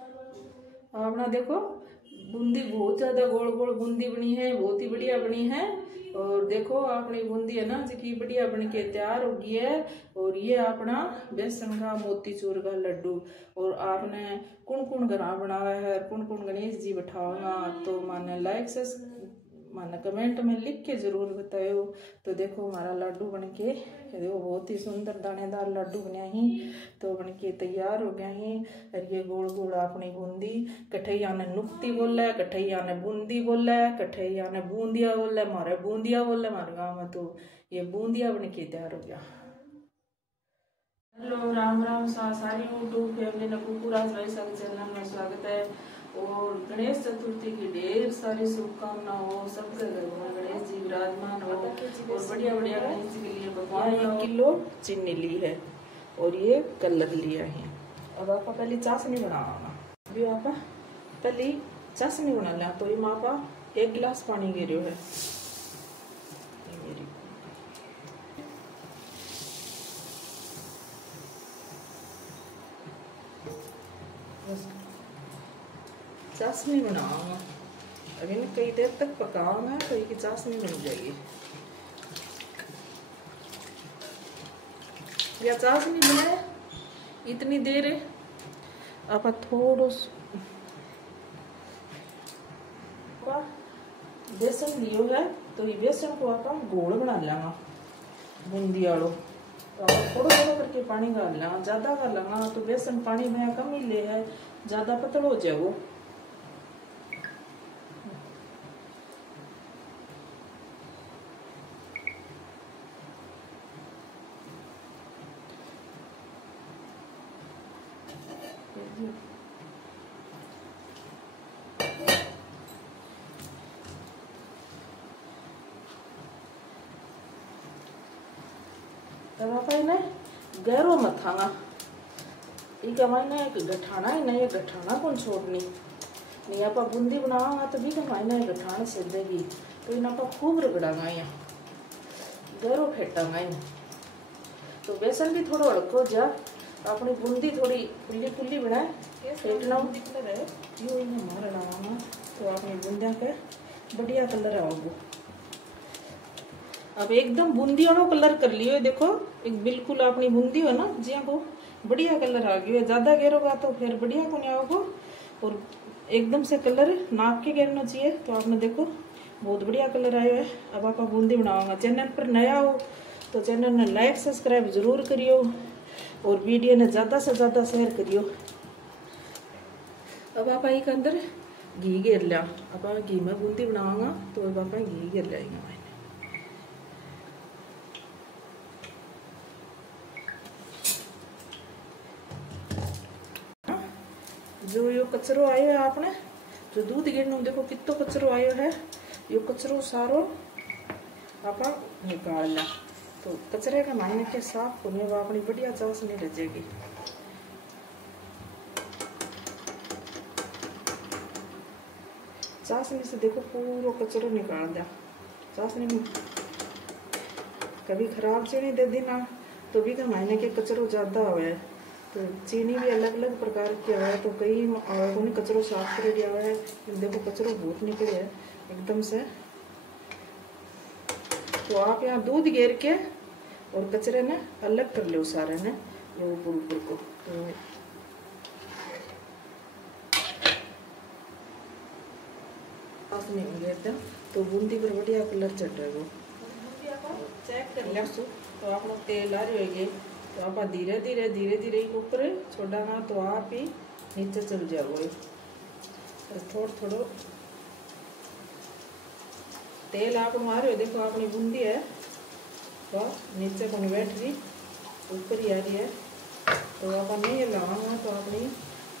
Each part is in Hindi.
अपना देखो बूंदी बहुत ज्यादा गोल गोल बूंदी बनी है, बहुत ही बढ़िया बनी है। और देखो अपनी बूंदी है ना जी बढ़िया बन के तैयार हो गई है। और ये अपना बेसन का मोतीचूर का लड्डू। और आपने कौन कौन घर बनावा है, कौन कौन गणेश जी बैठाओगा, तो माने लाइक से माने कमेंट में लिख के जरूर बताओ। तो देखो हमारा लड्डू बन के देखो बहुत ही सुंदर दानेदार लड्डू बना ही, तो बन के तैयार हो गया ही। और ये गोल गोल अपनी बूंदी, कठैया ने नुक्ती बोला है, कठैया ने बूंदी बोला है, कठैया ने बूंदिया बोला है, मारे बूंदिया बोला है हमारे गाँव में। तो ये बूंदिया बन के तैयार हो गया। हेलो राम राम सारी यूट्यूब फैमिली ने कुकुराज भाई साहब चैनल में स्वागत है। और गणेश चतुर्थी की ढेर सारी शुभकामनाएं हो, सबके घर में गणेश जी विराजमान हो। और बढ़िया बढ़िया गणेश जी के लिए भगवान 1 किलो चीनी ली है और ये कलर लिया है। अब आप पहले चाशनी बनाना, अभी आप पहले चाशनी बना लिया। तो ये आप 1 गिलास पानी गिरो है। चाशनी बनाऊंगा, अभी मैं कई देर तक पकाऊंगा तो ये चाशनी बन जाएगी। या चाशनी बनाए इतनी देर आप थोड़ा बेसन लियो है, तो ये बेसन को आप गोल बना लेंगे बूंदी वालों। तो आप थोड़ा थोड़ा करके पानी डाल लेंगे, ज्यादा कर लेंगे तो बेसन पानी में कम ही ले है, ज्यादा पतला हो जाएगा। तब आप गहरो मत खाना, एक मायने एक गठाना ही नहीं, गठाना कौन छोड़नी नहीं। आप बूंदी बनावा तो भी मायने गठान से देगी। तो इन आप खूब रगड़ागा, यहाँ गहरो फेटांगा इन। तो बेसन भी थोड़ा हड़को जा, अपनी बूंदी थोड़ी खुली खुली बनाए फेटना है यो इन्हें मार डालना। तो अपनी बूंदिया के बढ़िया कलर आओगे। अब एकदम बूंदी वालों कलर कर लियो, देखो एक बिल्कुल अपनी बूंदी हो ना जी को बढ़िया कलर आ गया। ज्यादा गिरोगा तो फिर बढ़िया को नहीं आओगे। और एकदम से कलर नाप के गिरना चाहिए। तो आपने देखो बहुत बढ़िया कलर आया है। अब आप बूंदी बनाऊंगा। चैनल पर नया हो तो चैनल ने लाइक सब्सक्राइब जरूर करियो और वीडियो ने ज्यादा से ज्यादा शेयर करियो। अब आप एक अंदर घी गिर लिया, अब घी में बूंदी बनाऊंगा तो अब आप घी गिर लिया। जो यो कचरो आयो है आपने, जो दूध गिरनो देखो कितो कचरो आयो है, यो कचरो सारो आप निकाल ला। तो कचरे का मायने के साफ होने वो अपनी बढ़िया चाशनी रह जाएगी। चाशनी से देखो पूरा कचरो निकाल दिया। चाशनी में कभी खराब चीनी दे दी ना तो भी का मायने के कचरो ज्यादा हुआ है। तो चीनी भी अलग अलग प्रकार की है, तो कई उन्हें कचरो साफ कर दिया हुआ है। देखो कचरो बहुत निकले है एकदम से। तो आप यहाँ दूध घेर के और कचरे ने अलग कर लो सारे ने ये ऊपर ऊपर को। नहीं घेरते तो बूंदी पर बढ़िया कलर चढ़ रहा है। चेक कर लिया तो आप लोग तेल आ रही होगी। तो आप धीरे धीरे धीरे धीरे ऊपर छोड़ना तो आप ही नीचे चल जाओगे। थोड़ा थोड़ा तेल आप मारे हो, देखो अपनी बूंदी है तो नीचे को बैठ रही ऊपर ही आ रही है। तो आप नहीं लगाना तो अपनी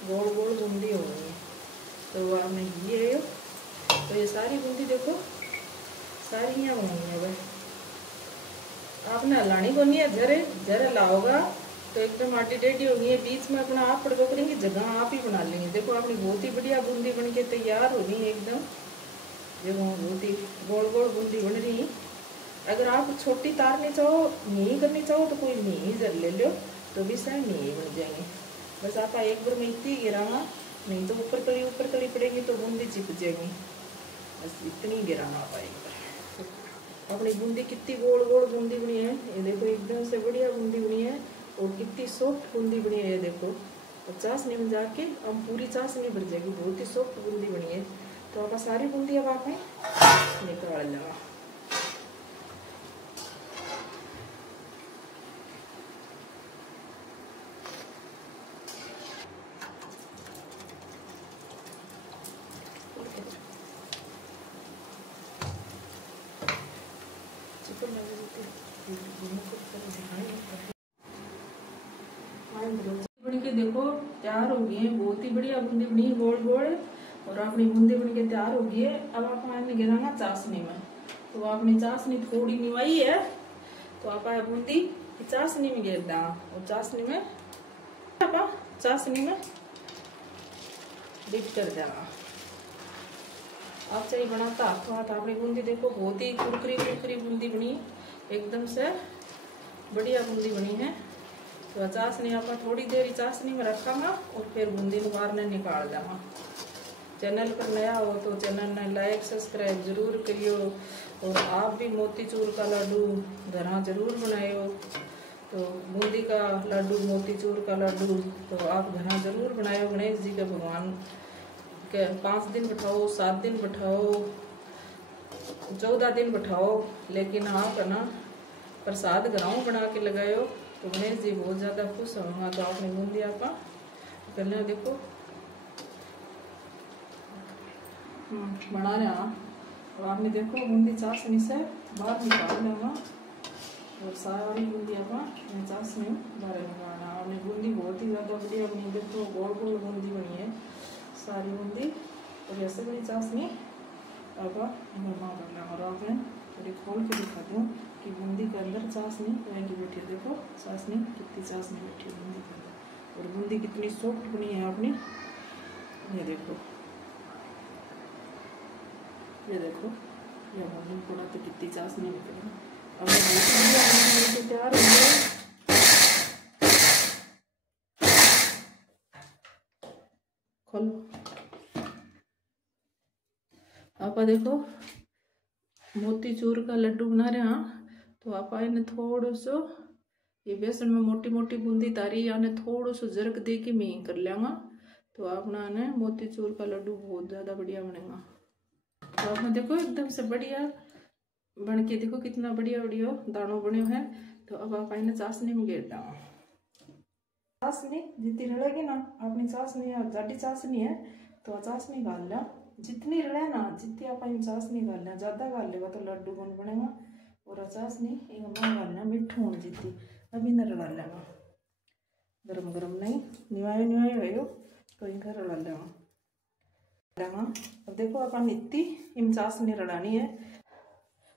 गोल गोल बूंदी होगी। तो आपने घी है तो ये सारी बूंदी देखो सारी यहाँ होनी है। आपने हलानी को नहीं है, जरे जरे लाओगा तो एकदम आटी टेढ़ी होगी। बीच में अपना आप पड़को करेंगे, जगह आप ही बना लेंगे। देखो अपनी बहुत ही बढ़िया बूंदी बन के तैयार होगी एकदम। देखो बहुत ही गोल गोल बूंदी बन रही। अगर आप छोटी तारनी चाहो नहीं करनी चाहो तो कोई नहीं जर ले लो तो भी सही नहीं बन जाएंगे। बस आप एक बार में इतनी गिराना नहीं तो ऊपर तली पड़ेगी तो बूंदी चिप जाएगी। बस इतनी गिराना पाएगी। अपनी बूंदी कितनी गोल गोल बूंदी बनी है, ये देखो एकदम से बढ़िया बूंदी बनी है और कितनी सॉफ्ट बूंदी बनी है। ये देखो चाशनी में जाके अब पूरी चाशनी भर जाएगी, बहुत ही सॉफ्ट बूंदी बनी है। तो आप सारी बूंदी अब आप निकाल लेना। बन के देखो तैयार हो गई है, बहुत ही बढ़िया बूंदी बनी गोल गोल और अपनी बूंदी बन के तैयार हो गई है। अब आप गिराना चाशनी में। तो आपने चाशनी थोड़ी निवाई है तो आप बूंदी चाशनी में गिर देना और चाशनी में डिप कर देना। आप चाहिए बनाता हाथों हाथ अपनी बूंदी देखो बहुत ही कुरकुरी बूंदी बनी, एकदम से बढ़िया बूंदी बनी है। तो चाशनी आप थोड़ी देर चाशनी में रखांगा और फिर बूंदी बाहर ने निकाल देंगे। चैनल पर नया हो तो चैनल ने लाइक सब्सक्राइब जरूर करियो और आप भी मोतीचूर का लड्डू घर जरूर बनाइयो। तो बूंदी का लड्डू मोतीचूर का लड्डू तो आप घर जरूर बनाइयो। गणेश जी के भगवान के 5 दिन बैठाओ, 7 दिन बैठाओ, 14 दिन बैठाओ, लेकिन आप है ना प्रसाद घरों बना के लगायो तो गणेश जी बहुत ज़्यादा खुश होंगे। तो आपने बूंदी आप पहले देखो बना रहे और आपने देखो बूंदी चाशनी से बाहर निकाल लेना और सारी बूंदी आप चाशनी बाहर निकालना। आपने बूंदी बहुत ही ज़्यादा बढ़िया बनी, देखो गोल गोल बूंदी बनी है सारी बूंदी और ऐसे बड़ी चाशनी अब घरमा करना। और आपने थोड़ी खोल के दिखा दूँ कि बूंदी के अंदर चाशनी की बैठी है। देखो चाशनी कितनी चाशनी बैठी है बूंदी के अंदर और बूंदी कितनी सॉफ्ट बनी है आपने। ये देखो ये बूंदी थोड़ा तो कितनी चाशनी निकली। अब बहुत तैयार हो गया। खोलो आप देखो मोतीचूर का लड्डू बना रहे हैं। तो आप इन्हें थोड़ा सो ये बेसन में मोटी मोटी बूंदी तारी यानी थोड़ा सो जरक दे के मैं कर लेंगा। तो आपना ने मोतीचूर का लड्डू बहुत ज़्यादा बढ़िया बनेगा। तो आपने देखो एकदम से बढ़िया बन के देखो कितना बढ़िया बढ़िया दानों बने हैं। तो अब आप इन्हें चाशनी में गिर दें। चाशनी जितनी रड़ेगी ना अपनी चाशनी जाडी चाशनी है तो चाशनी गाल लिया जितनी रड़े ना जितनी आप चाशनी गाल लिया, ज़्यादा गाल लेगा तो लड्डू कौन बनेगा। और चाशनी एक गाल लिया मिठू होने जितनी अभी न रड़ा लेगा, गरम गरम नहीं निवाए हो तो इनका रड़ा लेगा। अब देखो अपन इतनी इन चाशनी रड़ानी है।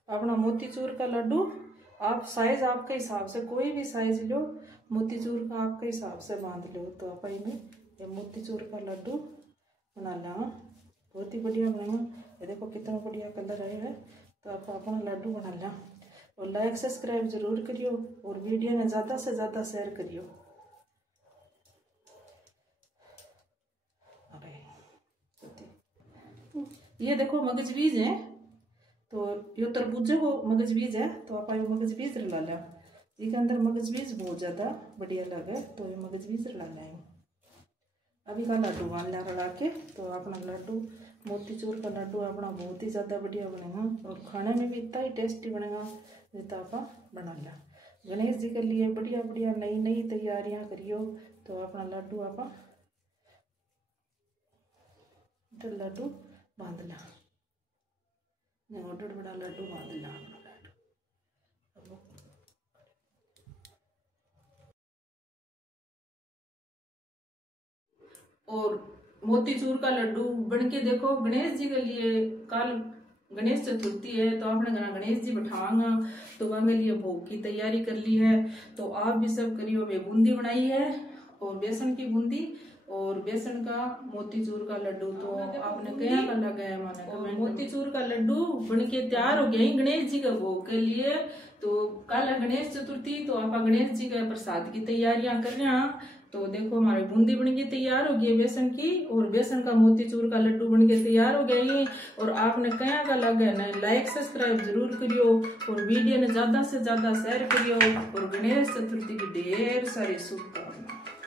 अपना मोतीचूर का लड्डू आप साइज आपके हिसाब से कोई भी साइज लो, मोतीचूर का आपके हिसाब से बांध लो। तो आप इन्हें ये मोतीचूर का लड्डू बना लेंगे, बहुत ही बढ़िया बनेगा। ये देखो कितना बढ़िया कलर आया है। तो आप अपना लड्डू बना लें और लाइक सब्सक्राइब जरूर करियो और वीडियो में ज़्यादा से ज़्यादा शेयर करियो। ये देखो मगज बीज है तो यो तरबूजे को मगज बीज है तो आप मगज बीज रला लें। इसके अंदर मगज बीज बहुत ज़्यादा बढ़िया लगे तो ये मगज बीज रला लें। अभी का लड्डू बांध लिया रला के। तो अपना लड्डू मोतीचूर का लड्डू अपना बहुत ही ज़्यादा बढ़िया बनेगा और खाने में भी इतना ही टेस्टी बनेगा जितना आप बना लिया। गणेश जी के लिए बढ़िया बढ़िया नई नई तैयारियां करियो। तो अपना लड्डू आप लड्डू बांध ला, ऑर्डर बड़ा लड्डू बांध ला अपना लड्डू। और मोतीचूर का लड्डू बन के देखो गणेश जी के लिए। कल गणेश चतुर्थी है तो आपने घर गणेश जी बैठावांगा तो वहाँ लिए भोग की तैयारी कर ली है। तो आप भी सब करियो। वे बूंदी बनाई है और बेसन की बूंदी और बेसन का मोतीचूर का लड्डू। तो आपने क्या का लगाया माने कमेंट। मोतीचूर का लड्डू बन के तैयार हो गया गणेश जी का भोग के लिए। तो कल है गणेश चतुर्थी तो आप गणेश जी के प्रसाद की तैयारियां कर रहे हैं। तो देखो हमारी बूंदी बन के तैयार हो गई है बेसन की, और बेसन का मोतीचूर का लड्डू बन के तैयार हो गया ये। और आपने क्या का लगे ना लाइक सब्सक्राइब जरूर करियो, और वीडियो ने ज्यादा से ज्यादा शेयर करियो, और गणेश चतुर्थी की ढेर सारी शुभकामनाएं।